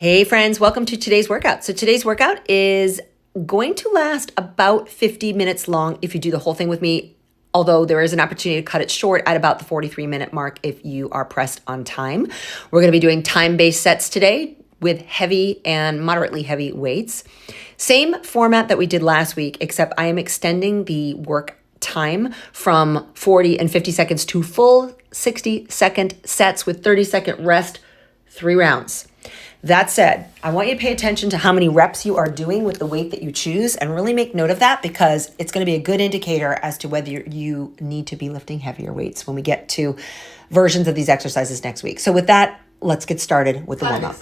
Hey friends, welcome to today's workout. So today's workout is going to last about 50 minutes long if you do the whole thing with me, although there is an opportunity to cut it short at about the 43-minute mark if you are pressed on time. We're going to be doing time-based sets today with heavy and moderately heavy weights. Same format that we did last week, except I am extending the work time from 40 and 50 seconds to full 60-second sets with 30-second rest, 3 rounds. That said, I want you to pay attention to how many reps you are doing with the weight that you choose and really make note of that because it's going to be a good indicator as to whether you need to be lifting heavier weights when we get to versions of these exercises next week. So with that, let's get started with the warm-up.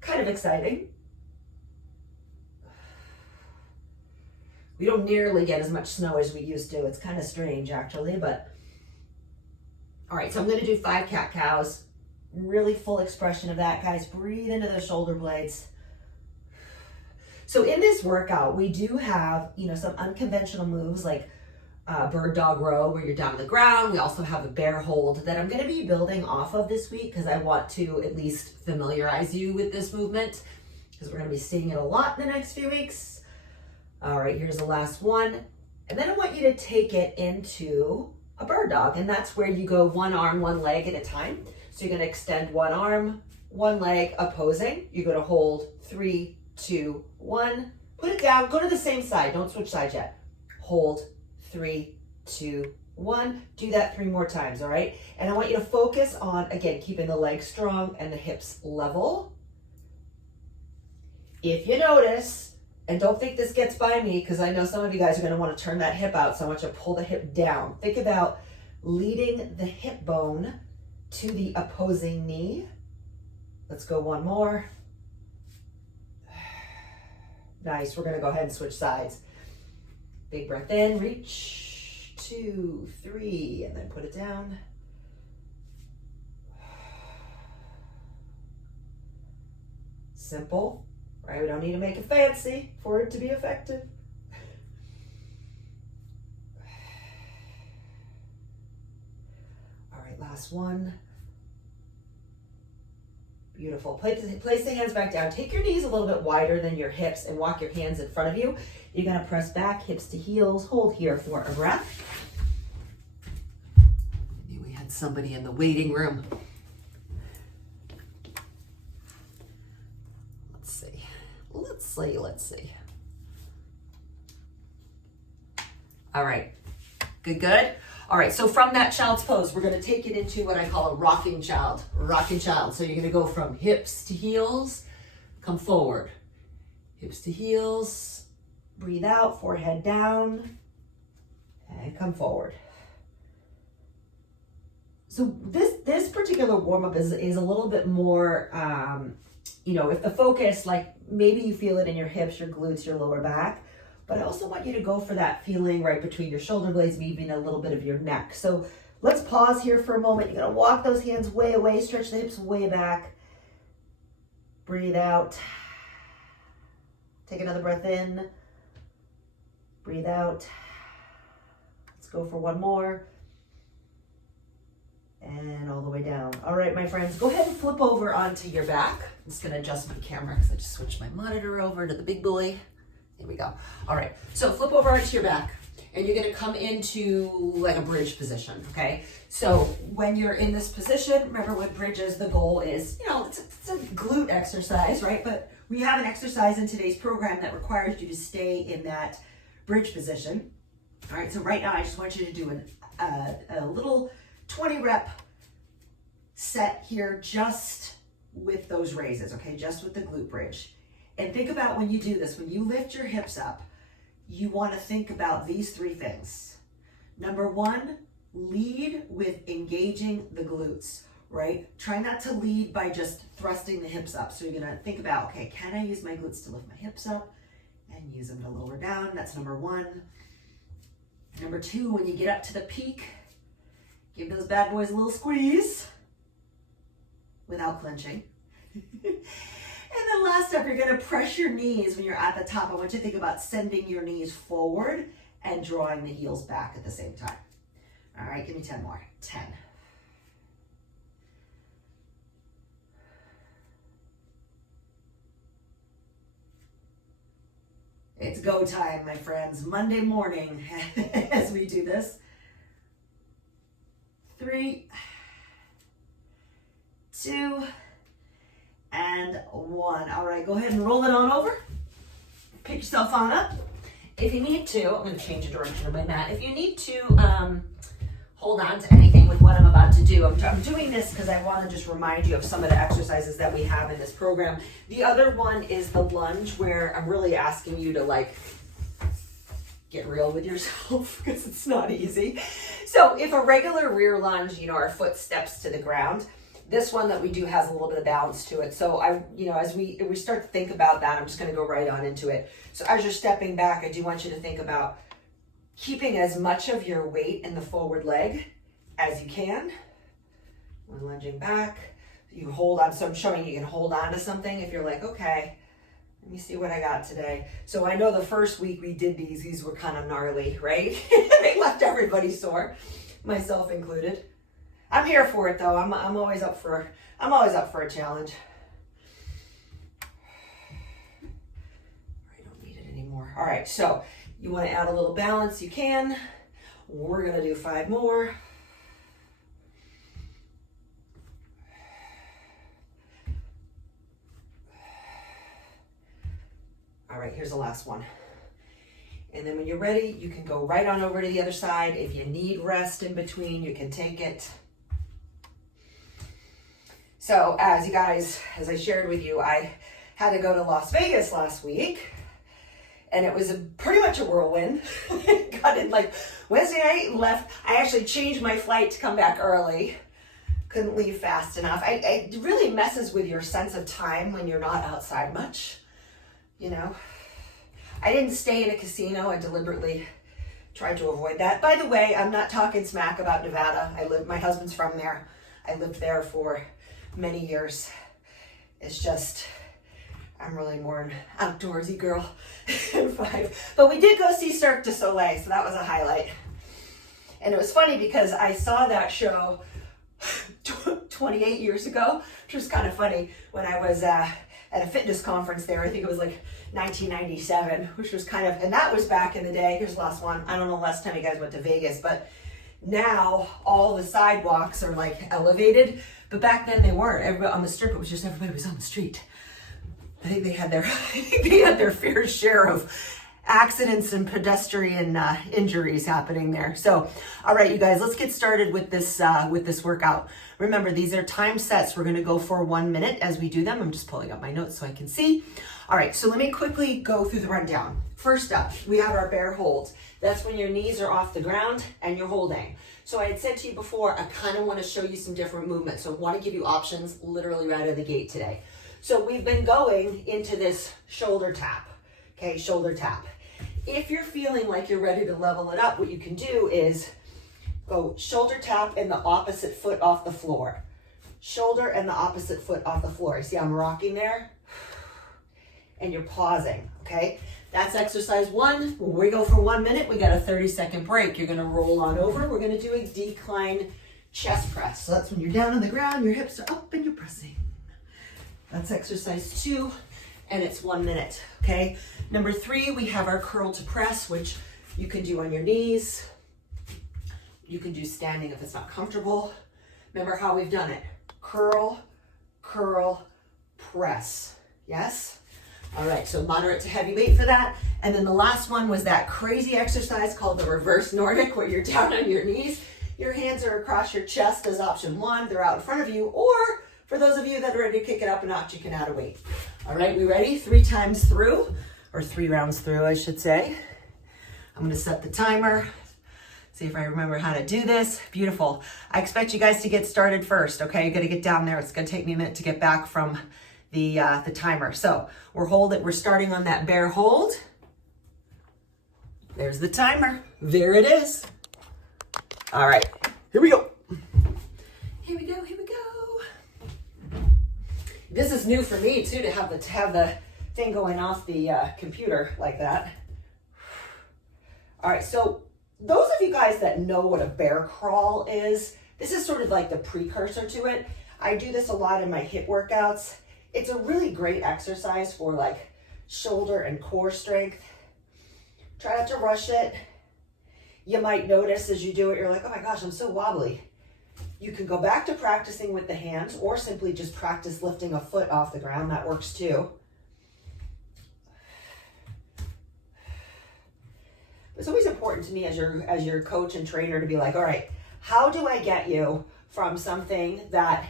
Kind of exciting. We don't nearly get as much snow as we used to. It's kind of strange actually, but all right, so I'm going to do 5 cat-cows. Really full expression of that, guys. Breathe into the shoulder blades. So in this workout, we do have, some unconventional moves like bird dog row where you're down on the ground. We also have a bear hold that I'm going to be building off of this week because I want to at least familiarize you with this movement because we're going to be seeing it a lot in the next few weeks. All right, here's the last one. And then I want you to take it into a bird dog, and that's where you go one arm, one leg at a time. So you're going to extend one arm, one leg, opposing. You're going to hold 3, 2, 1. Put it down. Go to the same side. Don't switch sides yet. Hold 3, 2, 1. Do that 3 more times, all right? And I want you to focus on, again, keeping the legs strong and the hips level. If you notice, and don't think this gets by me because I know some of you guys are going to want to turn that hip out, so I want you to pull the hip down. Think about leading the hip bone to the opposing knee. Let's go one more. Nice. We're going to go ahead and switch sides. Big breath in, reach, 2, 3, and then put it down. Simple, right? We don't need to make it fancy for it to be effective. All right, last one. Beautiful. Place the hands back down. Take your knees a little bit wider than your hips and walk your hands in front of you. You're going to press back, hips to heels. Hold here for a breath. Maybe we had somebody in the waiting room. Let's see. All right. Good. All right, so from that child's pose, we're going to take it into what I call a rocking child. So you're going to go from hips to heels, come forward. Hips to heels, breathe out, forehead down, and come forward. So this particular warm-up is a little bit more, if the focus, like maybe you feel it in your hips, your glutes, your lower back, but I also want you to go for that feeling right between your shoulder blades, maybe even a little bit of your neck. So let's pause here for a moment. You're going to walk those hands way away, stretch the hips way back. Breathe out. Take another breath in. Breathe out. Let's go for one more. And all the way down. All right, my friends, go ahead and flip over onto your back. I'm just going to adjust my camera because I just switched my monitor over to the big boy. Here we go. All right, so flip over onto your back and you're gonna come into like a bridge position, okay? So when you're in this position, remember with bridges, the goal is, it's a glute exercise, right? But we have an exercise in today's program that requires you to stay in that bridge position. All right, so right now I just want you to do a little 20 rep set here just with those raises, okay? Just with the glute bridge. And think about when you do this, when you lift your hips up, you want to think about these 3 things. Number 1, lead with engaging the glutes, right? Try not to lead by just thrusting the hips up. So you're going to think about, okay, can I use my glutes to lift my hips up and use them to lower down? That's number 1. Number 2, when you get up to the peak, give those bad boys a little squeeze without clenching. And then last up, you're going to press your knees when you're at the top. I want you to think about sending your knees forward and drawing the heels back at the same time. All right, give me 10 more. 10. It's go time, my friends. Monday morning as we do this. 3, 2, and 1. All right, go ahead and roll it on over. Pick yourself on up. If you need to, I'm going to change the direction of my mat. If you need to hold on to anything with what I'm about to do, I'm doing this because I want to just remind you of some of the exercises that we have in this program. The other one is the lunge, where I'm really asking you to like get real with yourself because it's not easy. So if a regular rear lunge, our foot steps to the ground, this one that we do has a little bit of balance to it. So as we start to think about that, I'm just going to go right on into it. So as you're stepping back, I do want you to think about keeping as much of your weight in the forward leg as you can. When lunging back, you hold on. So I'm showing you can hold on to something if you're like, okay, let me see what I got today. So I know the first week we did these were kind of gnarly, right? They left everybody sore, myself included. I'm here for it though. I'm always up for a challenge. I don't need it anymore. All right, so you want to add a little balance, you can. We're gonna do 5 more. All right, here's the last one. And then when you're ready, you can go right on over to the other side. If you need rest in between, you can take it. So as I shared with you, I had to go to Las Vegas last week, and it was pretty much a whirlwind. Got in like Wednesday night, left. I actually changed my flight to come back early. Couldn't leave fast enough. It really messes with your sense of time when you're not outside much, I didn't stay in a casino. I deliberately tried to avoid that. By the way, I'm not talking smack about Nevada. My husband's from there. I lived there for many years. It's just, I'm really more an outdoorsy girl than 5. But we did go see Cirque du Soleil, so that was a highlight. And it was funny because I saw that show 28 years ago, which was kind of funny when I was at a fitness conference there. I think it was like 1997, which was kind of, and that was back in the day. Here's the last one. I don't know the last time you guys went to Vegas, but now all the sidewalks are like elevated, but back then they weren't. Everybody on the strip, it was just everybody was on the street. I think they had their fair share of accidents and pedestrian injuries happening there. So, all right, you guys, let's get started with this workout. Remember, these are time sets. We're going to go for 1 minute as we do them. I'm just pulling up my notes so I can see. All right, so let me quickly go through the rundown. First up, we have our bear holds. That's when your knees are off the ground and you're holding. So I had said to you before, I kind of want to show you some different movements. So I want to give you options literally right out of the gate today. So we've been going into this shoulder tap, okay, shoulder tap. If you're feeling like you're ready to level it up, what you can do is go shoulder tap and the opposite foot off the floor. Shoulder and the opposite foot off the floor. You see I'm rocking there? And you're pausing, okay? That's exercise 1. When we go for 1 minute, we got a 30-second break. You're gonna roll on over. We're gonna do a decline chest press. So that's when you're down on the ground, your hips are up and you're pressing. That's exercise 2, and it's 1 minute, okay? Number 3, we have our curl to press, which you can do on your knees. You can do standing if it's not comfortable. Remember how we've done it. Curl, curl, press, yes? All right, so moderate to heavy weight for that. And then the last one was that crazy exercise called the reverse Nordic, where you're down on your knees. Your hands are across your chest as option 1. They're out in front of you. Or for those of you that are ready to kick it up a notch, you can add a weight. All right, we ready? 3 times through, or 3 rounds through, I should say. I'm gonna set the timer. See if I remember how to do this. Beautiful. I expect you guys to get started first, okay? You gotta get down there. It's gonna take me a minute to get back from the timer. So we're starting on that bear hold. There's the timer. There it is. All right, here we go. Here we go, here we go. This is new for me too, to have the thing going off the computer like that. All right, so those of you guys that know what a bear crawl is, this is sort of like the precursor to it. I do this a lot in my HIIT workouts. It's a really great exercise for like shoulder and core strength. Try not to rush it. You might notice as you do it, you're like, oh my gosh, I'm so wobbly. You can go back to practicing with the hands or simply just practice lifting a foot off the ground. That works too. It's always important to me as your coach and trainer to be like, all right, how do I get you from something that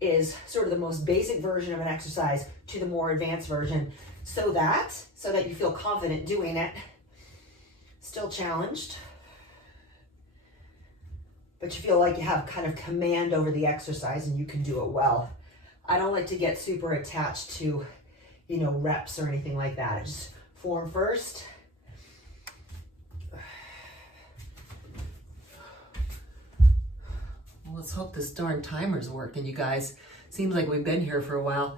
is sort of the most basic version of an exercise to the more advanced version so that you feel confident doing it, still challenged, but you feel like you have kind of command over the exercise and you can do it well. I don't like to get super attached to, reps or anything like that. I just form first. Well, let's hope this darn timer's working, you guys. Seems like we've been here for a while.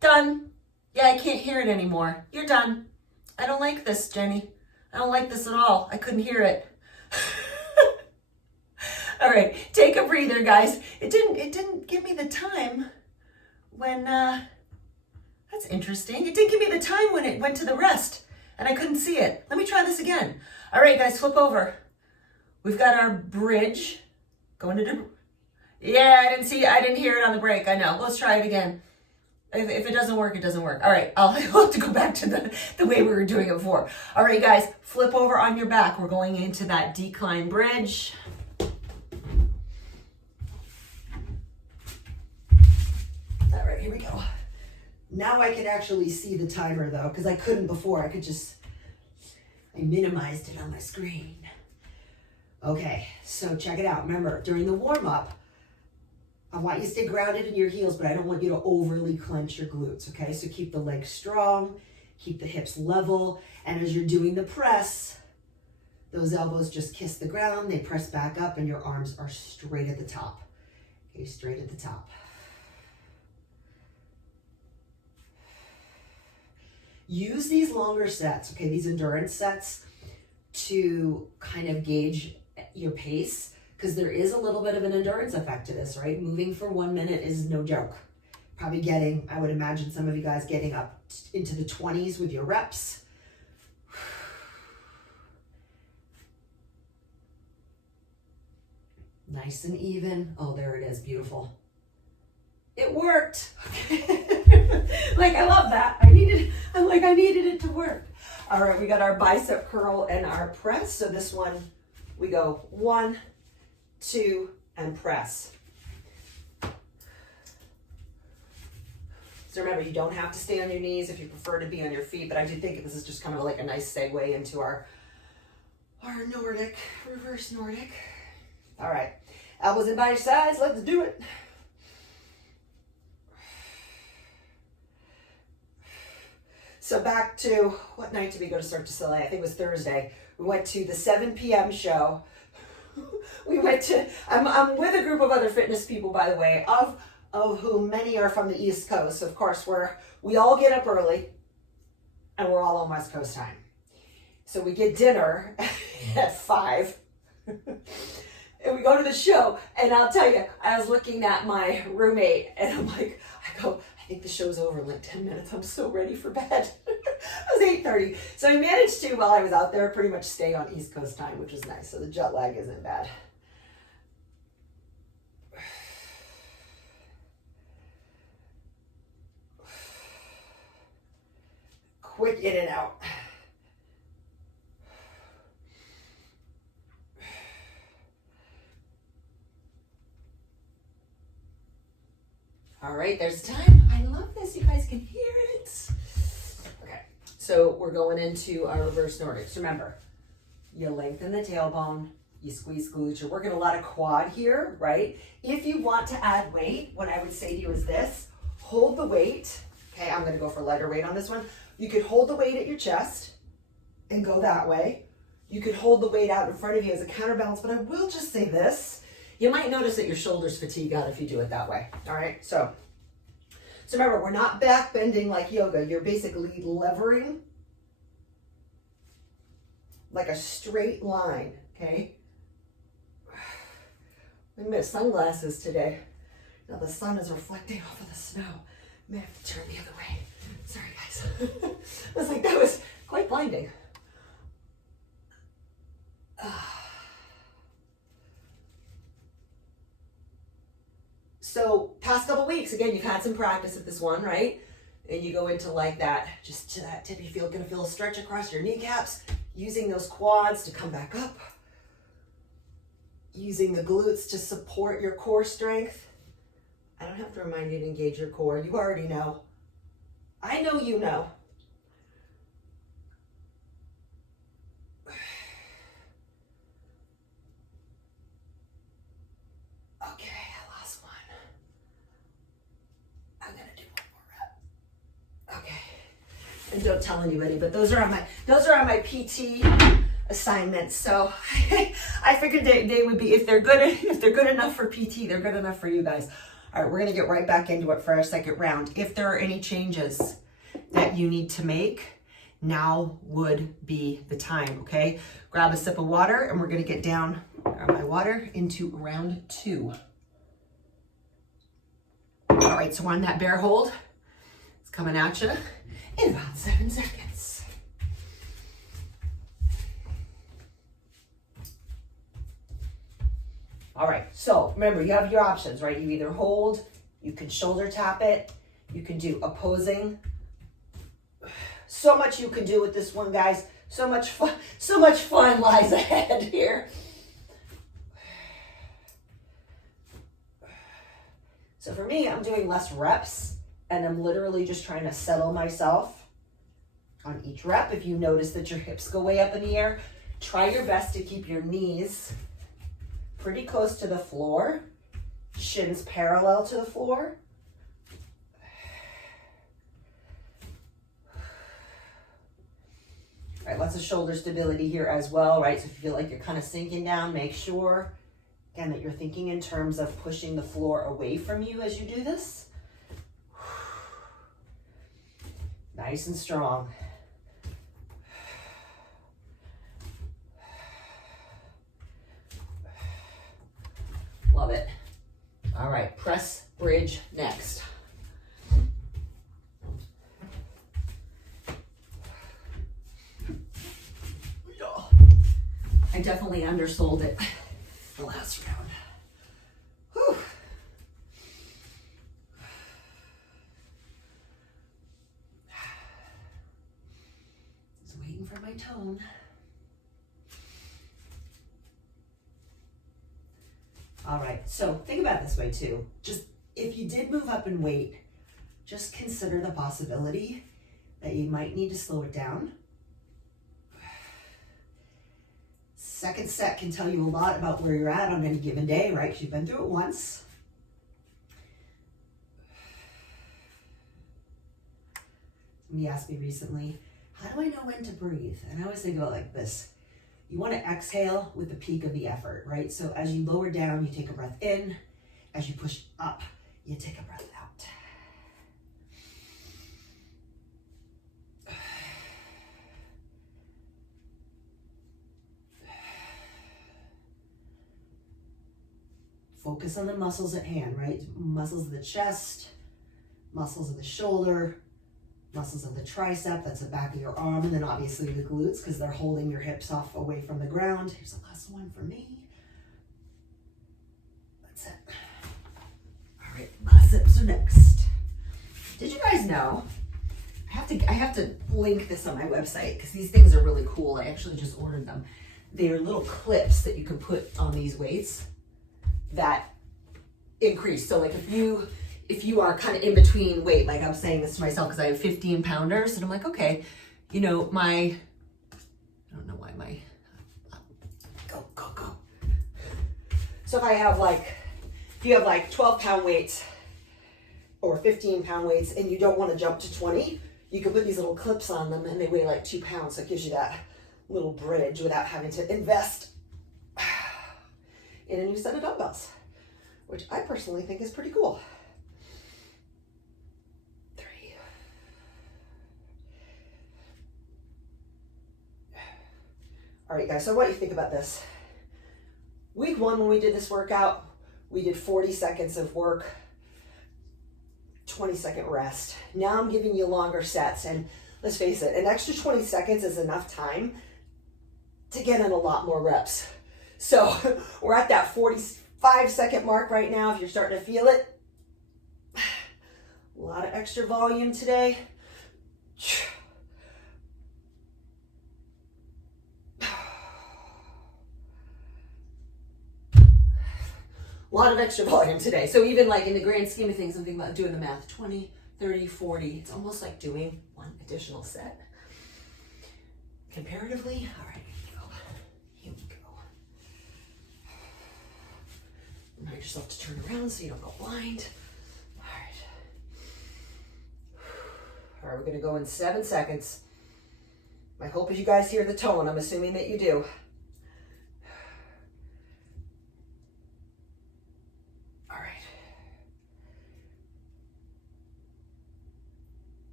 Done. Yeah, I can't hear it anymore. You're done. I don't like this, Jenny. I don't like this at all. I couldn't hear it. All right, take a breather, guys. It didn't give me the time when, that's interesting. It didn't give me the time when it went to the rest and I couldn't see it. Let me try this again. All right, guys, flip over. We've got our bridge going to, yeah, I didn't hear it on the break. I know. Let's try it again. If it doesn't work, it doesn't work. All right, I'll have to go back to the way we were doing it before. All right, guys, flip over on your back. We're going into that decline bridge. All right, here we go. Now I can actually see the timer though, because I couldn't before. I minimized it on my screen. Okay, so check it out. Remember, during the warm-up, I want you to stay grounded in your heels, but I don't want you to overly clench your glutes, okay? So keep the legs strong, keep the hips level, and as you're doing the press, those elbows just kiss the ground, they press back up, and your arms are straight at the top. Okay, straight at the top. Use these longer sets, okay, these endurance sets, to kind of gauge your pace, because there is a little bit of an endurance effect to this, right? Moving for 1 minute is no joke. Probably getting, I would imagine some of you guys getting up into the 20s with your reps. Nice and even. Oh, there it is, beautiful. It worked. Like, I love that. I needed it to work. All right, we got our bicep curl and our press. So this one, we go 1, 2, and press. So remember, you don't have to stay on your knees if you prefer to be on your feet, but I do think this is just kind of like a nice segue into our Nordic, reverse Nordic. All right, elbows in by your sides, let's do it. So back to, what night did we go to Cirque du Soleil? I think it was Thursday. We went to the 7 p.m. show. I'm with a group of other fitness people, by the way, of whom many are from the East Coast. So of course, we all get up early and we're all on West Coast time. So we get dinner at 5 and we go to the show. And I'll tell you, I was looking at my roommate and I think the show's over in like 10 minutes. I'm so ready for bed. It was 8:30. So I managed to, while I was out there, pretty much stay on East Coast time, which is nice. So the jet lag isn't bad. Quick in and out. All right, there's time. I love this. You guys can hear it. Okay, so we're going into our reverse Nordics. Remember, you lengthen the tailbone, you squeeze glutes. You're working a lot of quad here, right? If you want to add weight, what I would say to you is this: hold the weight. Okay, I'm going to go for lighter weight on this one. You could hold the weight at your chest and go that way. You could hold the weight out in front of you as a counterbalance, but I will just say this. You might notice that your shoulders fatigue out if you do it that way. All right, so remember, we're not back bending like yoga. You're basically levering like a straight line, okay? I missed sunglasses today. Now the sun is reflecting off of the snow. I may have to turn the other way. Sorry, guys. I was like, that was quite blinding. weeks. Again, you've had some practice at this one, right? And you go into like that, just to that tip, you're gonna feel a stretch across your kneecaps, using those quads to come back up, using the glutes to support your core strength. I don't have to remind you to engage your core. You already know. I know you know. Okay, I lost one. I'm gonna do one more rep. Okay. And don't tell anybody, but those are on my PT assignments. So I figured they would be, if they're good enough for PT, they're good enough for you guys. All right, we're gonna get right back into it for our second round. If there are any changes that you need to make, now would be the time, okay? Grab a sip of water and we're gonna get down, grab my water, into round 2. All right, so on that bear hold, it's coming at you in about 7 seconds. All right, so remember, you have your options, right? You either hold, you can shoulder tap it, you can do opposing. So much you can do with this one, guys. So much fun lies ahead here. So for me, I'm doing less reps and I'm literally just trying to settle myself on each rep. If you notice that your hips go way up in the air, try your best to keep your knees pretty close to the floor, shins parallel to the floor. All right, lots of shoulder stability here as well, right? So if you feel like you're kind of sinking down, make sure, again, that you're thinking in terms of pushing the floor away from you as you do this. Nice and strong. Love it. All right, press bridge next. I definitely undersold it the last round. Whew. Just waiting for my tone. All right, so think about it this way too. Just if you did move up in weight, just consider the possibility that you might need to slow it down. Second set can tell you a lot about where you're at on any given day, right? Because you've been through it once. Somebody asked me recently, how do I know when to breathe? And I always think about it like this. You want to exhale with the peak of the effort, right? So as you lower down, you take a breath in. As you push up, you take a breath out. Focus on the muscles at hand, right? Muscles of the chest, muscles of the shoulder, muscles of the tricep, that's the back of your arm, and then obviously the glutes because they're holding your hips off away from the ground. Here's the last one for me. That's it. All right, biceps are next. Did you guys know? I have to link this on my website because these things are really cool. I actually just ordered them. They are little clips that you can put on these weights that increase. So like if you are kind of in between weight, like I'm saying this to myself because I have 15 pounders and I'm like, okay, you know, I don't know why go. So if you have like 12-pound weights or 15-pound weights and you don't want to jump to 20, you can put these little clips on them and they weigh like 2 pounds. So it gives you that little bridge without having to invest in a new set of dumbbells, which I personally think is pretty cool. 3. All right, guys, so what do you think about this? Week 1, when we did this workout, we did 40 seconds of work, 20-second rest. Now I'm giving you longer sets, and let's face it, an extra 20 seconds is enough time to get in a lot more reps. So we're at that 45-second mark right now. If you're starting to feel it, A lot of extra volume today. A lot of extra volume today. So even like in the grand scheme of things, I'm thinking about doing the math, 20, 30, 40. It's almost like doing one additional set. Comparatively, all right, here we go. Remind yourself to turn around so you don't go blind. All right, we're gonna go in 7 seconds. My hope is you guys hear the tone. I'm assuming that you do.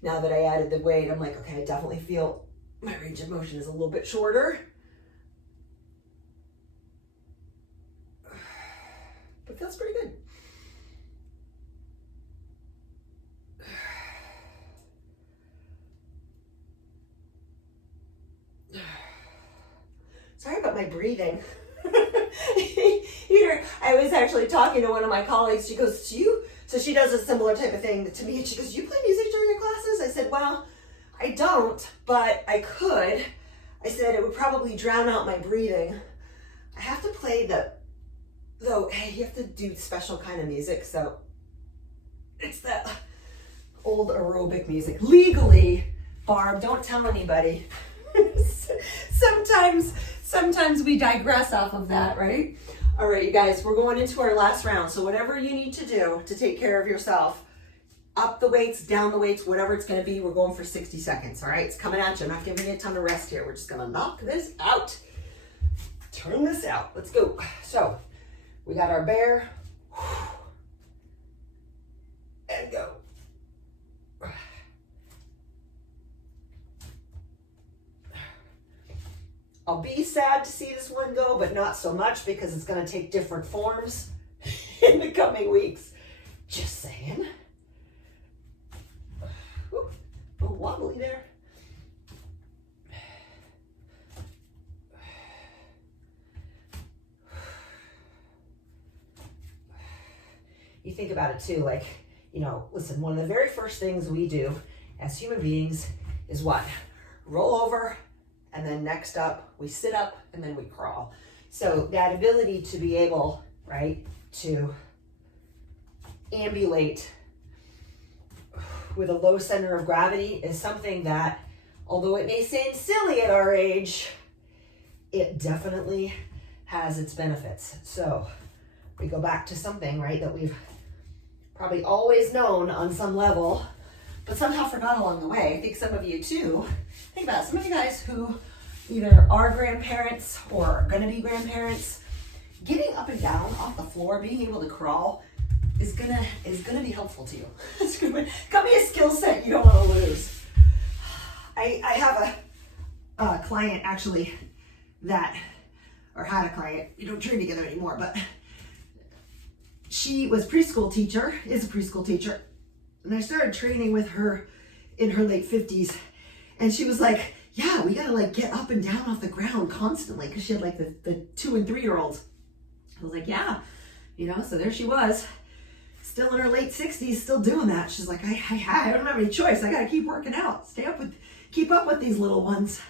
Now that I added the weight, I'm like, okay, I definitely feel my range of motion is a little bit shorter. But feels pretty good. Sorry about my breathing. I was actually talking to one of my colleagues. She goes, so she does a similar type of thing to me. And she goes, do you play music during your classes? I said, well, I don't, but I could. I said, it would probably drown out my breathing. I have to play hey, you have to do special kind of music. So it's the old aerobic music. Legally, Barb, don't tell anybody. Sometimes we digress off of that, right? All right, you guys, we're going into our last round. So whatever you need to do to take care of yourself, up the weights, down the weights, whatever it's going to be, we're going for 60 seconds. All right, it's coming at you. I'm not giving you a ton of rest here. We're just going to knock this out. Turn this out. Let's go. So we got our bear. And go. I'll be sad to see this one go, but not so much because it's going to take different forms in the coming weeks. Just saying. Ooh, a little wobbly there. You think about it too, like, listen, one of the very first things we do as human beings is what? Roll over. And then next up, we sit up and then we crawl. So that ability to be able, right, to ambulate with a low center of gravity is something that, although it may seem silly at our age, it definitely has its benefits. So we go back to something, right, that we've probably always known on some level, but somehow forgot along the way. I think some of you too. Think about it. Some of you guys who either are grandparents or are going to be grandparents, getting up and down off the floor, being able to crawl is gonna be helpful to you. It's gonna be a skill set you don't want to lose. I have a client actually had a client. We don't train together anymore, but she was is a preschool teacher, and I started training with her in her late 50s, and she was like, yeah, we gotta like get up and down off the ground constantly, because she had like the 2 and 3 year olds. I was like, yeah, so there she was, still in her late 60s, still doing that. She's like, I don't have any choice. I gotta keep working out, keep up with these little ones.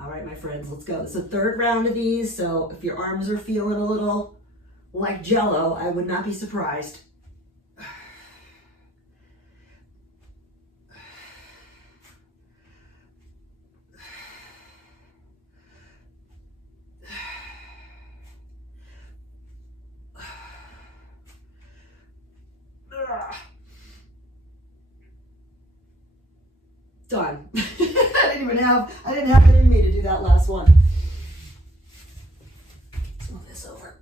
All right, my friends, let's go. It's the third round of these, so if your arms are feeling a little like Jell-O, I would not be surprised. Done. I didn't have it in me to do that last one. Let's move this over.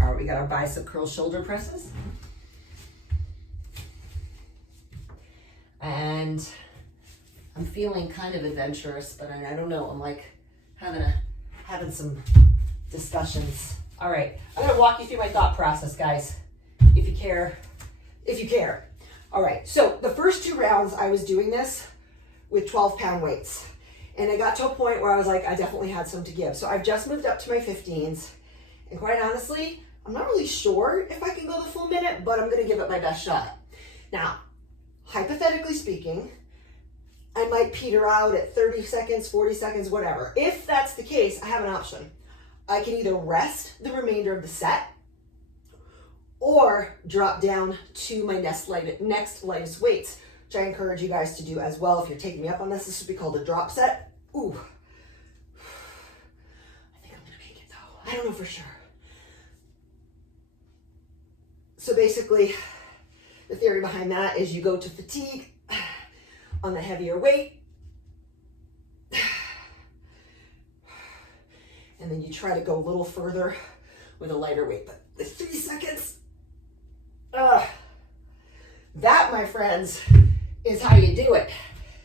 All right, we got our bicep curl shoulder presses. And I'm feeling kind of adventurous, but I don't know. I'm like having some discussions. All right, I'm gonna walk you through my thought process, guys, if you care. All right, so the first 2 rounds I was doing this with 12-pound weights. And I got to a point where I was like, I definitely had some to give. So I've just moved up to my 15s. And quite honestly, I'm not really sure if I can go the full minute, but I'm gonna give it my best shot. Now, hypothetically speaking, I might peter out at 30 seconds, 40 seconds, whatever. If that's the case, I have an option. I can either rest the remainder of the set or drop down to my next lightest weights, which I encourage you guys to do as well. If you're taking me up on this, this would be called a drop set. Ooh. I think I'm gonna make it though. I don't know for sure. So basically, the theory behind that is you go to fatigue on the heavier weight, and then you try to go a little further with a lighter weight, but with 3 seconds, that, my friends, is how you do it,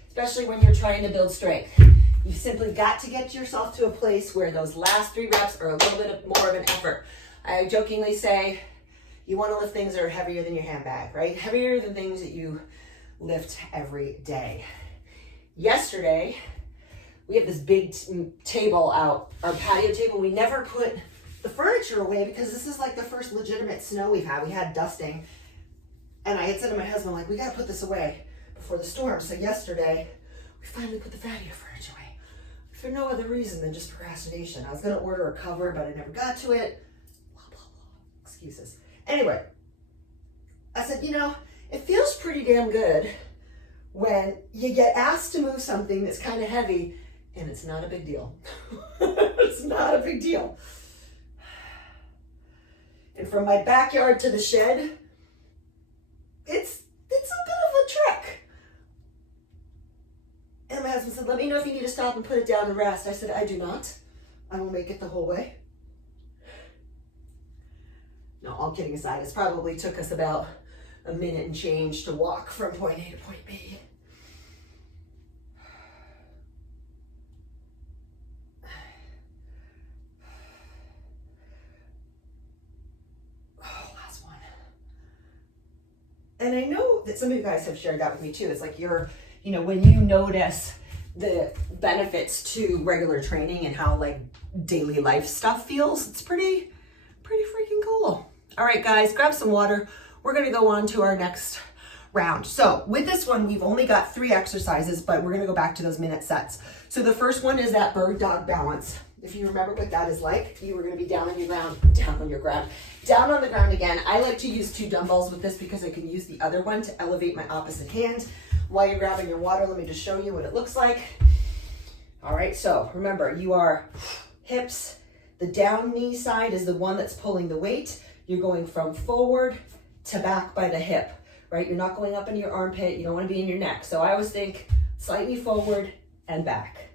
especially when you're trying to build strength. You've simply got to get yourself to a place where those last 3 reps are a little bit more of an effort. I jokingly say, you want to lift things that are heavier than your handbag, right? Heavier than things that you lift every day. Yesterday, we have this big table out, our patio table. We never put the furniture away because this is like the first legitimate snow we've had. We had dusting. And I had said to my husband, like, we got to put this away before the storm. So yesterday, we finally put the patio furniture away for no other reason than just procrastination. I was going to order a cover, but I never got to it. Blah, blah, blah. Excuses. Anyway, I said, you know, it feels pretty damn good when you get asked to move something that's kind of heavy and it's not a big deal. It's not a big deal. And from my backyard to the shed, it's a bit of a trek. And my husband said, let me know if you need to stop and put it down and rest. I said, I do not. I will make it the whole way. No, all kidding aside, it probably took us about a minute and change to walk from point A to point B. Oh, last one. And I know that some of you guys have shared that with me too. It's like when you notice the benefits to regular training and how like daily life stuff feels, it's pretty freaking cool. All right, guys, grab some water. We're gonna go on to our next round. So with this one, we've only got 3 exercises, but we're gonna go back to those minute sets. So the first one is that bird dog balance. If you remember what that is like, you were gonna be down on the ground again. I like to use 2 dumbbells with this because I can use the other one to elevate my opposite hand. While you're grabbing your water, let me just show you what it looks like. All right, so remember, you are hips, the down knee side is the one that's pulling the weight. You're going from forward to back by the hip, right? You're not going up into your armpit. You don't want to be in your neck. So I always think slightly forward and back.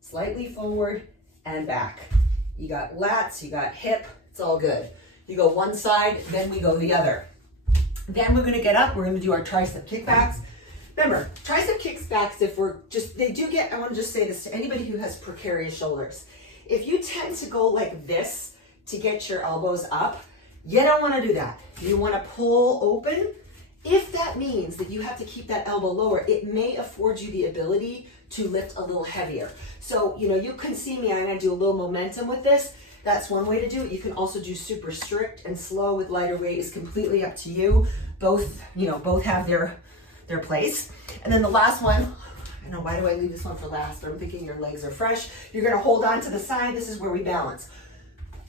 Slightly forward and back. You got lats, you got hip, it's all good. You go one side, then we go the other. Then we're gonna get up, we're gonna do our tricep kickbacks. Remember, tricep kickbacks, I wanna just say this to anybody who has precarious shoulders. If you tend to go like this to get your elbows up, you don't wanna do that. You wanna pull open. If that means that you have to keep that elbow lower, it may afford you the ability to lift a little heavier. So, you can see me, I'm gonna do a little momentum with this. That's one way to do it. You can also do super strict and slow with lighter weight. It's completely up to you. Both have their place. And then the last one, I know, why do I leave this one for last? But I'm thinking your legs are fresh. You're gonna hold on to the side. This is where we balance.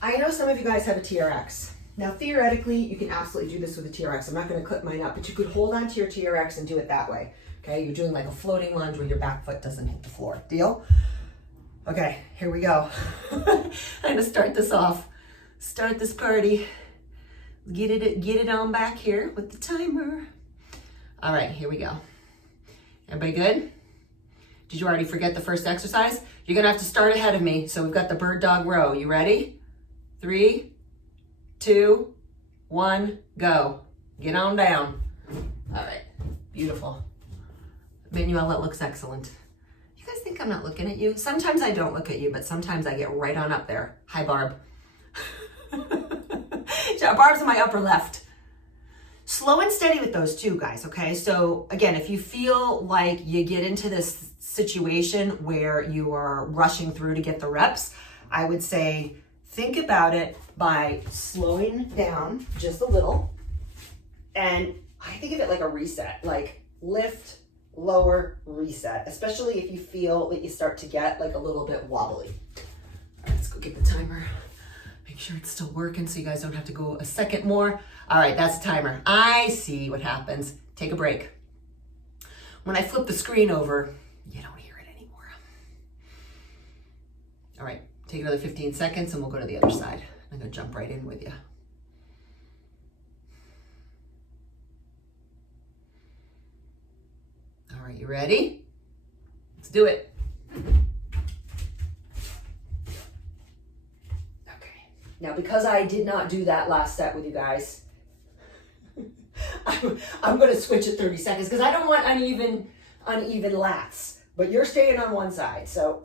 I know some of you guys have a TRX. Now, theoretically, you can absolutely do this with a TRX. I'm not gonna clip mine up, but you could hold on to your TRX and do it that way. Okay, you're doing like a floating lunge where your back foot doesn't hit the floor. Deal? Okay, here we go. I'm gonna start this off. Start this party. Get it on back here with the timer. All right, here we go. Everybody good? Did you already forget the first exercise? You're gonna have to start ahead of me. So we've got the bird dog row. You ready? 3, 2, 1, go. Get on down. All right, beautiful. Manuela, that looks excellent. guys think I'm not looking at you? Sometimes I don't look at you, but sometimes I get right on up there. Hi, Barb. Yeah, Barb's in my upper left. Slow and steady with those too, guys, okay? So again, if you feel like you get into this situation where you are rushing through to get the reps, I would say think about it by slowing down just a little. And I think of it like a reset, like lift, lower, reset, especially if you feel that you start to get like a little bit wobbly. All right, let's go get the timer. Make sure it's still working so you guys don't have to go a second more. All right, that's the timer. I see what happens. Take a break. When I flip the screen over, you don't hear it anymore. All right, take another 15 seconds and we'll go to the other side. I'm gonna jump right in with you. All right, you ready? Let's do it. Okay, now because I did not do that last set with you guys, I'm gonna switch at 30 seconds because I don't want uneven lats, but you're staying on one side, so.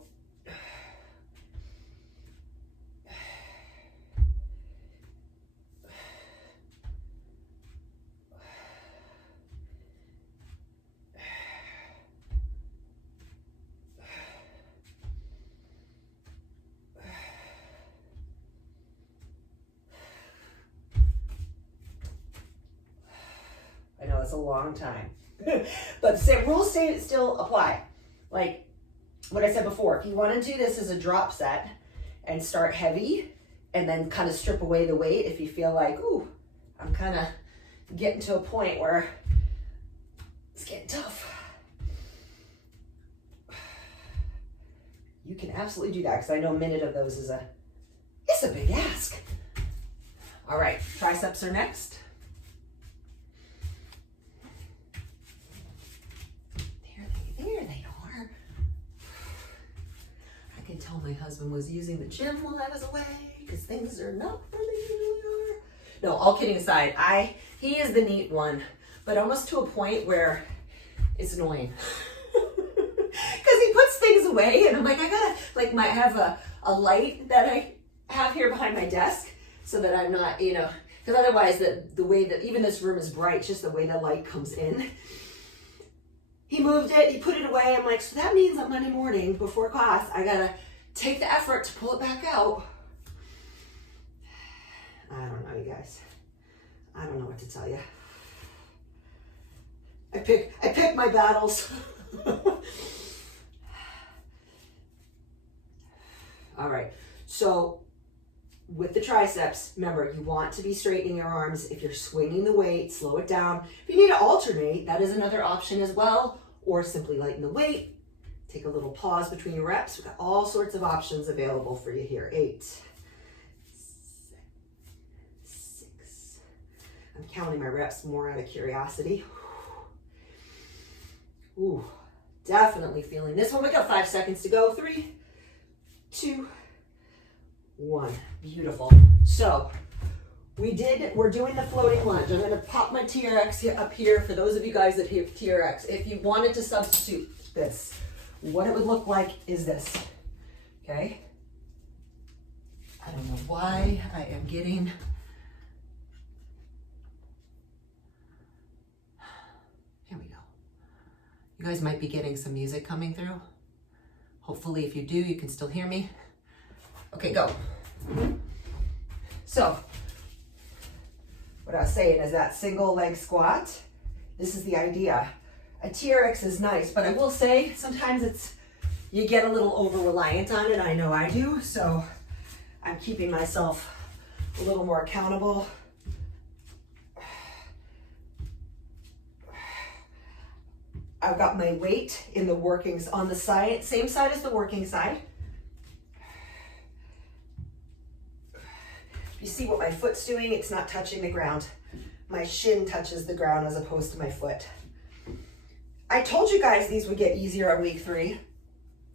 I know it's a long time, but rules still apply. Like what I said before, if you want to do this as a drop set and start heavy and then kind of strip away the weight, if you feel like, ooh, I'm kind of getting to a point where it's getting tough, you can absolutely do that because I know a minute of those is it's a big ask. All right, triceps are next. There they are. I can tell my husband was using the gym while I was away because things are not where they usually are. No, all kidding aside, he is the neat one, but almost to a point where it's annoying. Because he puts things away and I'm like, I gotta, I have a light that I have here behind my desk so that I'm not, because otherwise the way that, even this room is bright, just the way the light comes in. He moved it, he put it away. I'm like, so that means on Monday morning before class, I gotta take the effort to pull it back out. I don't know, you guys. I don't know what to tell you. I pick my battles. All right, so with the triceps, remember, you want to be straightening your arms. If you're swinging the weight, slow it down. If you need to alternate, that is another option as well, or simply lighten the weight. Take a little pause between your reps. We've got all sorts of options available for you here. 8, 6. I'm counting my reps more out of curiosity. Ooh, definitely feeling this one. We got 5 seconds to go. 3, 2, 1. Beautiful. So we're doing the floating lunge. I'm going to pop my TRX up here for those of you guys that have TRX. If you wanted to substitute this, what it would look like is this. Okay. I don't know why I am getting. Here we go. You guys might be getting some music coming through. Hopefully, if you do, you can still hear me. Okay, go. So, what I was saying is that single leg squat, this is the idea. A TRX is nice, but I will say sometimes you get a little over reliant on it. I know I do, so I'm keeping myself a little more accountable. I've got my weight in the workings on the side, same side as the working side. You see what my foot's doing? It's not touching the ground. My shin touches the ground as opposed to my foot. I told you guys these would get easier on week 3.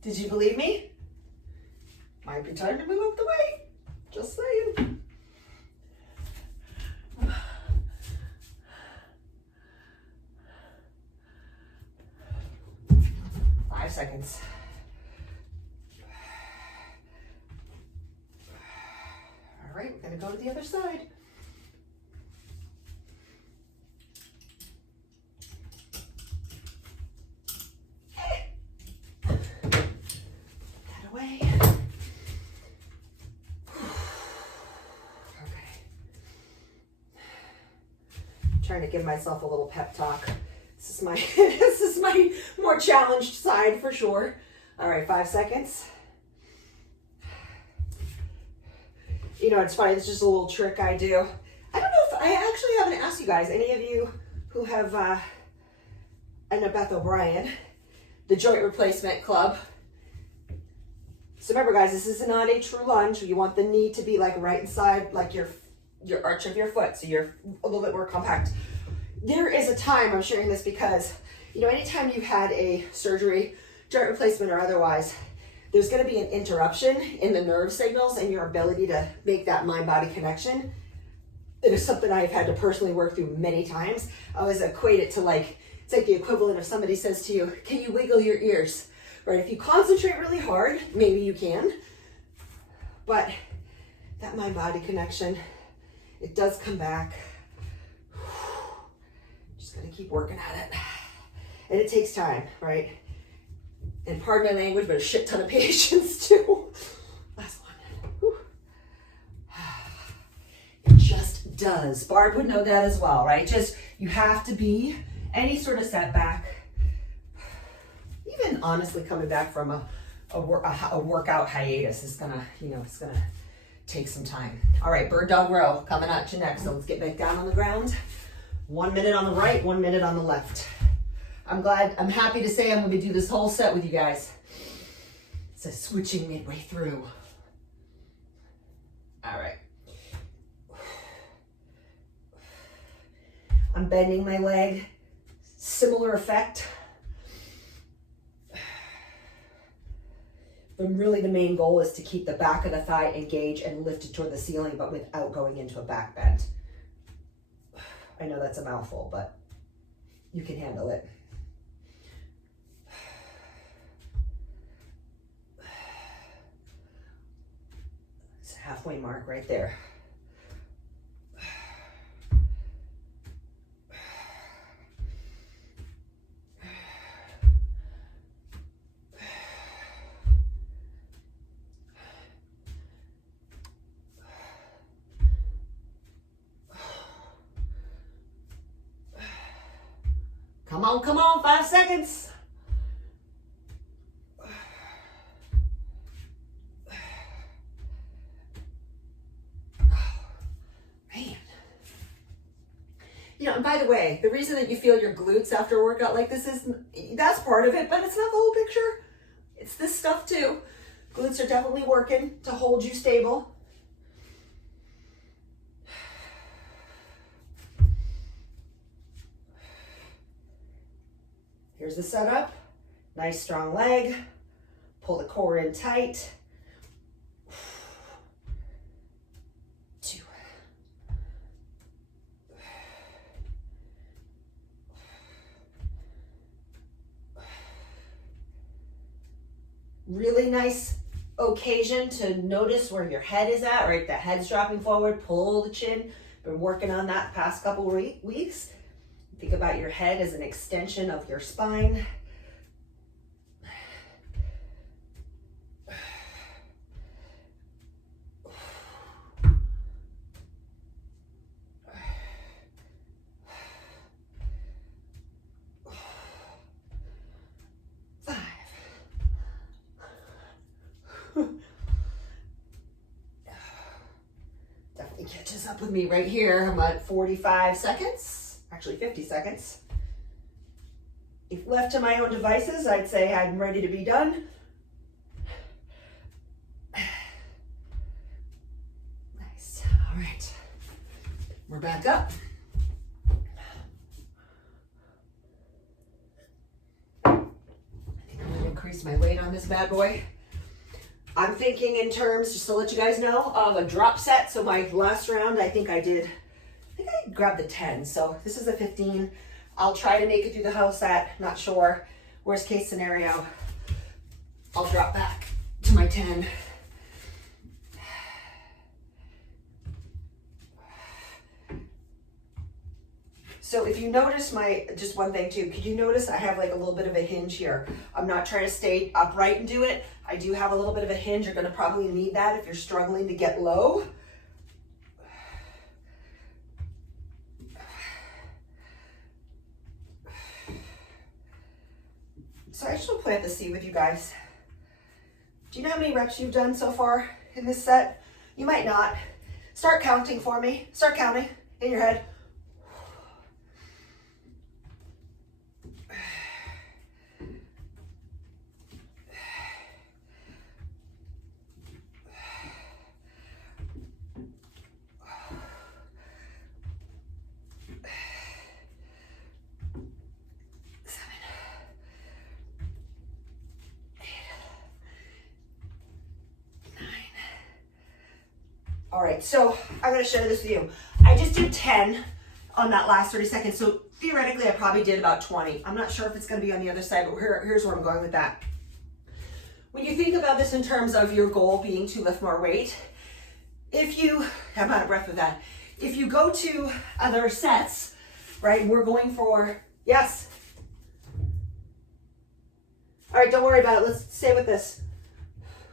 Did you believe me? Might be time to move up the weight. Just saying. 5 seconds. right, we're gonna go to the other side. That away. Okay. Trying to give myself a little pep talk. This is my this is my more challenged side for sure. All right, 5 seconds. You know, it's funny, it's just a little trick I do. I don't know if I actually haven't asked you guys, any of you who have I know Beth O'Brien, the Joint Replacement Club. So remember guys, this is not a true lunge. You want the knee to be like right inside like your arch of your foot, so you're a little bit more compact. There is a time, I'm sharing this because, you know, anytime you've had a surgery, joint replacement or otherwise, there's going to be an interruption in the nerve signals and your ability to make that mind-body connection. It is something I've had to personally work through many times. I always equate it to like, it's like the equivalent of somebody says to you, can you wiggle your ears? Right? If you concentrate really hard, maybe you can. But that mind-body connection, it does come back. Just gonna keep working at it. And it takes time, right? And pardon my language, but a shit ton of patience too. Last one. Whew. It just does. Barb would know that as well, right? Just, you have to be, any sort of setback, even honestly coming back from a workout hiatus is gonna, you know, it's gonna take some time. All right, bird dog row coming at you next. So let's get back down on the ground. 1 minute on the right, 1 minute on the left. I'm happy to say I'm going to do this whole set with you guys. So switching midway through. All right. I'm bending my leg. Similar effect. But really the main goal is to keep the back of the thigh engaged and lifted toward the ceiling, but without going into a back bend. I know that's a mouthful, but you can handle it. It's a halfway mark right there. Come on, 5 seconds. Man. You know, and by the way, the reason that you feel your glutes after a workout like this is, that's part of it, but it's not the whole picture. It's this stuff too. Glutes are definitely working to hold you stable. Here's the setup. Nice strong leg. Pull the core in tight. 2. Really nice occasion to notice where your head is at, right? The head's dropping forward, pull the chin. Been working on that past couple weeks. Think about your head as an extension of your spine. Definitely catches up with me right here. I'm at 45 seconds. Actually 50 seconds. If left to my own devices, I'd say I'm ready to be done. Nice. All right. We're back up. I think I'm going to increase my weight on this bad boy. I'm thinking in terms, just to let you guys know, of a drop set. So my last round, I think I grabbed the 10, so this is a 15. I'll try to make it through the house at, not sure. Worst case scenario, I'll drop back to my 10. So if you notice just one thing too, could you notice I have like a little bit of a hinge here? I'm not trying to stay upright and do it. I do have a little bit of a hinge. You're gonna probably need that if you're struggling to get low. So I just want to plant the seed with you guys. Do you know how many reps you've done so far in this set? You might not. Start counting for me. Start counting in your head. All right, so I'm gonna share this with you. I just did 10 on that last 30 seconds. So theoretically, I probably did about 20. I'm not sure if it's gonna be on the other side, but here's where I'm going with that. When you think about this in terms of your goal being to lift more weight, I'm out of breath with that. If you go to other sets, right, we're going for, yes. All right, don't worry about it. Let's stay with this.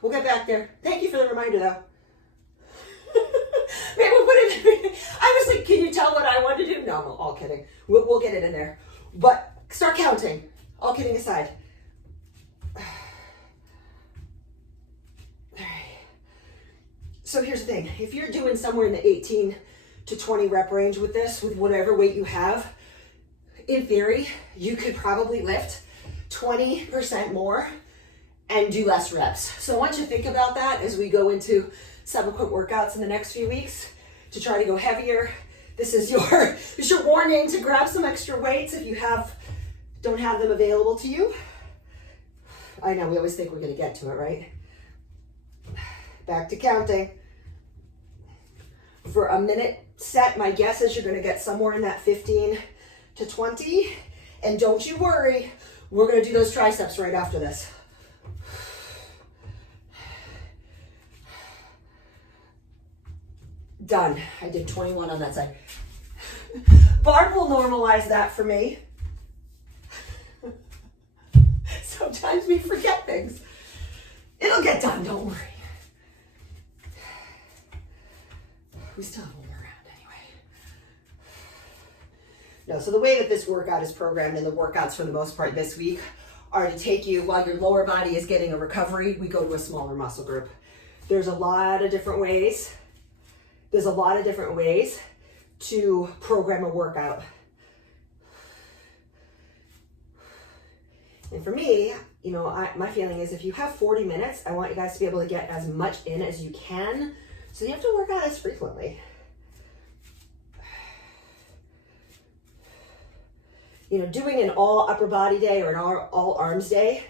We'll get back there. Thank you for the reminder though. Maybe we'll put it. I was like, can you tell what I want to do? No, I'm all kidding. We'll get it in there. But start counting. All kidding aside. All right. So here's the thing. If you're doing somewhere in the 18 to 20 rep range with this, with whatever weight you have, in theory, you could probably lift 20% more and do less reps. So I want you to think about that as we go into subsequent workouts in the next few weeks to try to go heavier. This is your warning to grab some extra weights if you don't have them available to you. I know, we always think we're gonna get to it, right? Back to counting. For a minute set, my guess is you're gonna get somewhere in that 15 to 20. And don't you worry, we're gonna do those triceps right after this. Done. I did 21 on that side. Barb will normalize that for me. Sometimes we forget things. It'll get done, don't worry. We still have a little around anyway. No, so the way that this workout is programmed, and the workouts for the most part this week, are to take you, while your lower body is getting a recovery, we go to a smaller muscle group. There's a lot of different ways. To program a workout. And for me, my feeling is if you have 40 minutes, I want you guys to be able to get as much in as you can. So you have to work out as frequently. Doing an all upper body day or an all arms day,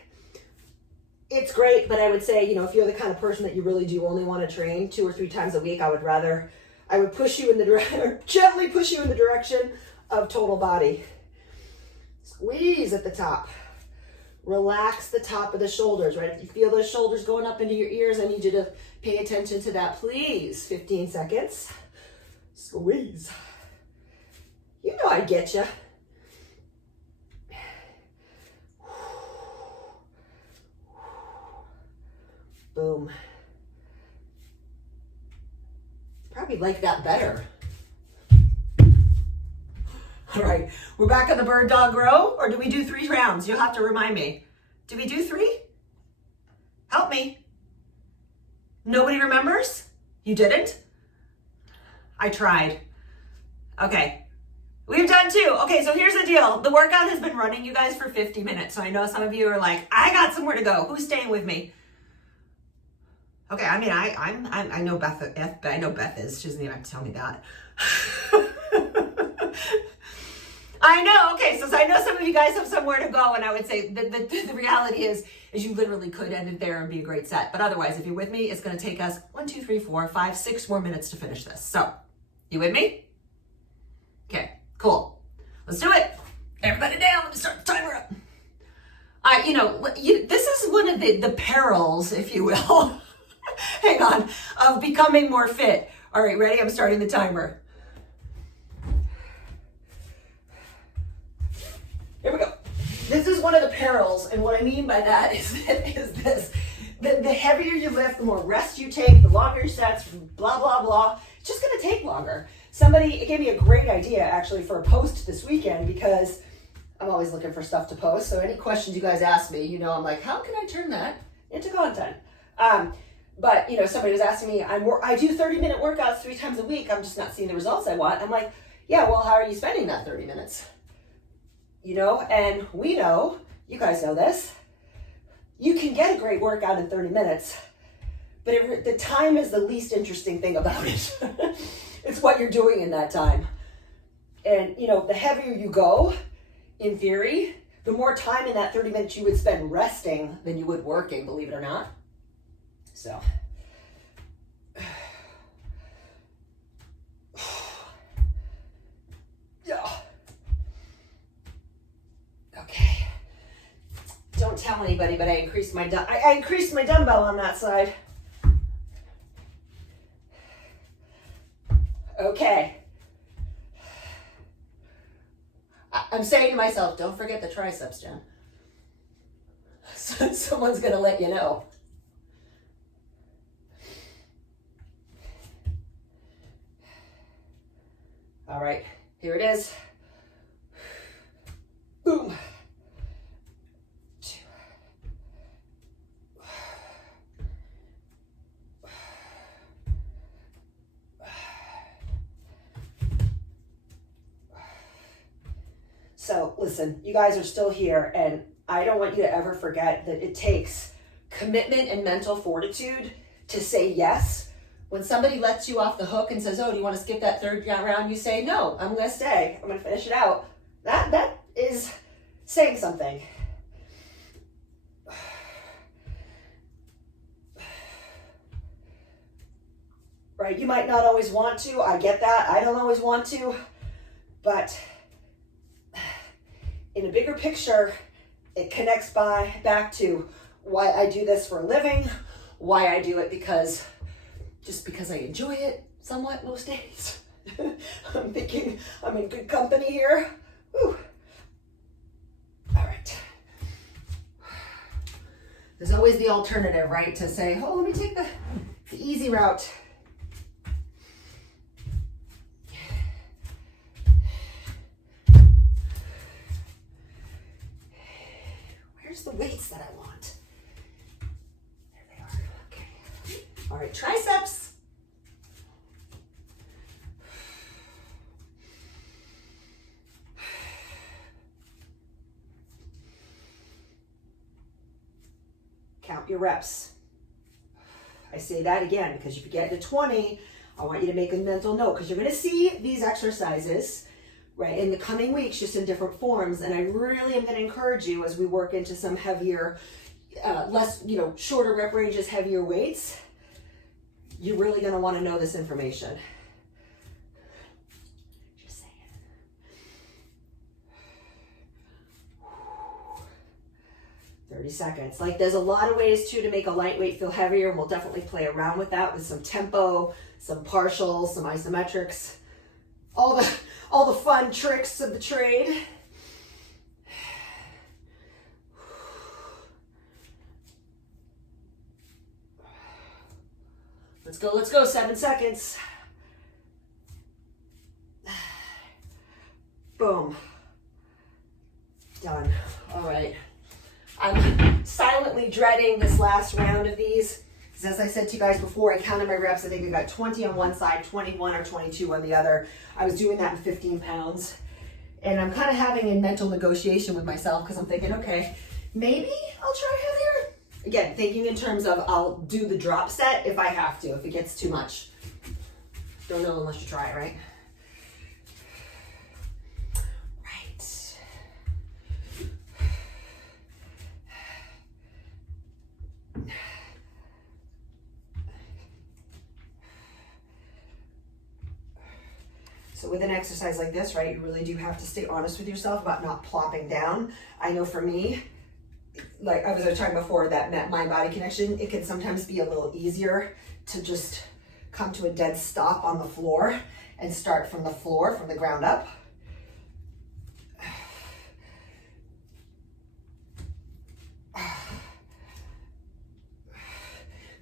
it's great, but I would say, if you're the kind of person that you really do only want to train 2 or 3 times a week, I would push you in the direction, gently push you in the direction of total body. Squeeze at the top. Relax the top of the shoulders, right? If you feel those shoulders going up into your ears, I need you to pay attention to that, please. 15 seconds. Squeeze. I get you. Boom. Probably like that better. All right, we're back on the bird dog row, or do we do 3 rounds? You'll have to remind me. Did we do 3? Help me. Nobody remembers? You didn't? I tried. Okay, we've done 2. Okay, so here's the deal. The workout has been running, you guys, for 50 minutes. So I know some of you are like, I got somewhere to go. Who's staying with me? Okay, I mean, I know Beth. I know Beth is. She doesn't even have to tell me that. I know. Okay, so I know some of you guys have somewhere to go, and I would say the reality is you literally could end it there and be a great set. But otherwise, if you're with me, it's going to take us 1, 2, 3, 4, 5, 6 more minutes to finish this. So, you with me? Okay, cool. Let's do it. Everybody down. Start the timer up. This is one of the perils, if you will. Hang on, of becoming more fit. All right, ready? I'm starting the timer. This is one of the perils, and what I mean by that is this. The heavier you lift, the more rest you take, the longer your sets, blah, blah, blah. It's just gonna take longer. It gave me a great idea actually for a post this weekend, because I'm always looking for stuff to post. So any questions you guys ask me, you know, I'm like, how can I turn that into content? But you know, somebody was asking me, I do 30-minute workouts 3 times a week. I'm just not seeing the results I want. I'm like, yeah, well, how are you spending that 30 minutes? You know, and we know, you guys know this, you can get a great workout in 30 minutes, but the time is the least interesting thing about it. It's what you're doing in that time. And you know, the heavier you go, in theory, the more time in that 30 minutes you would spend resting than you would working, believe it or not. So, yeah. Okay. Don't tell anybody, but I increased my dumbbell on that side. Okay. I'm saying to myself, don't forget the triceps, Jen. Someone's gonna let you know. All right, here it is. Boom. 2. So listen, you guys are still here, and I don't want you to ever forget that it takes commitment and mental fortitude to say yes. When somebody lets you off the hook and says, oh, do you want to skip that 3rd round? You say, no, I'm going to stay. I'm going to finish it out. That is saying something. Right? You might not always want to. I get that. I don't always want to. But in a bigger picture, it connects back to why I do this for a living, why I do it because I enjoy it somewhat most days. I'm thinking I'm in good company here. Whew. All right. There's always the alternative, right? To say, oh, let me take the easy route. Where's the weights that I want? There they are. Okay. All right, triceps. Count your reps. I say that again because if you get to 20, I want you to make a mental note, because you're going to see these exercises, right, in the coming weeks, just in different forms. And I really am going to encourage you, as we work into some heavier, shorter rep ranges, heavier weights, you're really going to want to know this information. Just saying. 30 seconds. Like, there's a lot of ways too to make a lightweight feel heavier, and we'll definitely play around with that with some tempo, some partials, some isometrics, all the fun tricks of the trade. Let's go, 7 seconds. Boom. Done. All right. I'm silently dreading this last round of these, because as I said to you guys before, I counted my reps. I think I got 20 on one side, 21 or 22 on the other. I was doing that in 15 pounds. And I'm kind of having a mental negotiation with myself, because I'm thinking, okay, maybe I'll try heavier. Again, thinking in terms of I'll do the drop set if I have to, if it gets too much. Don't know unless you try it, right? So with an exercise like this, right, you really do have to stay honest with yourself about not plopping down. I know for me, like I was talking before, that mind-body connection, it can sometimes be a little easier to just come to a dead stop on the floor and start from the floor, from the ground up.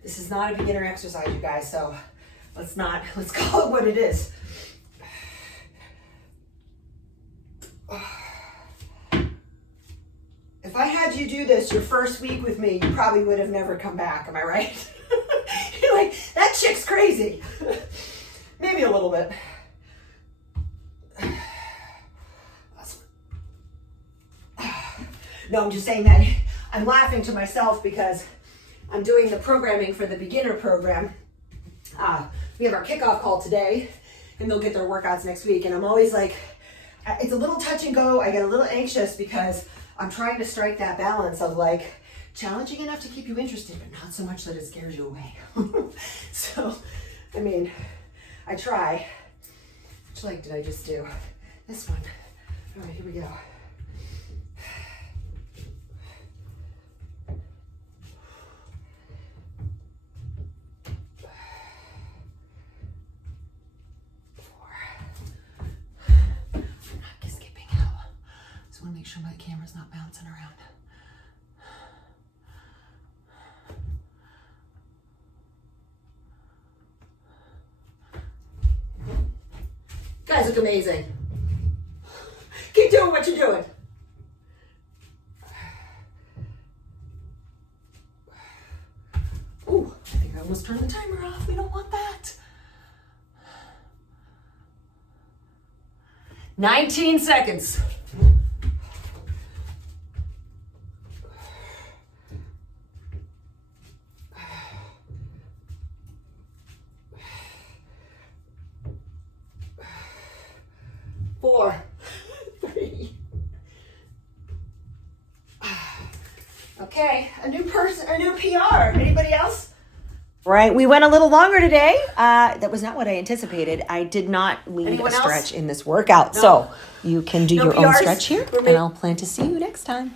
This is not a beginner exercise, you guys, so let's call it what it is. If I had you do this your first week with me, you probably would have never come back, am I right? You're like, that chick's crazy. Maybe a little bit. No, I'm just saying that I'm laughing to myself because I'm doing the programming for the beginner program. We have our kickoff call today, and they'll get their workouts next week. And I'm always like, it's a little touch and go. I get a little anxious because I'm trying to strike that balance of like challenging enough to keep you interested, but not so much that it scares you away. So, I mean, I try. Which leg did I just do? This one. All right, here we go. I want to make sure my camera's not bouncing around. You guys look amazing. Keep doing what you're doing. Ooh, I think I almost turned the timer off. We don't want that. 19 seconds. Four, three. Okay, a new PR. Anybody else? Right, we went a little longer today. That was not what I anticipated. I did not lead a stretch in this workout. No. So you can do your own stretch here, and I'll plan to see you next time.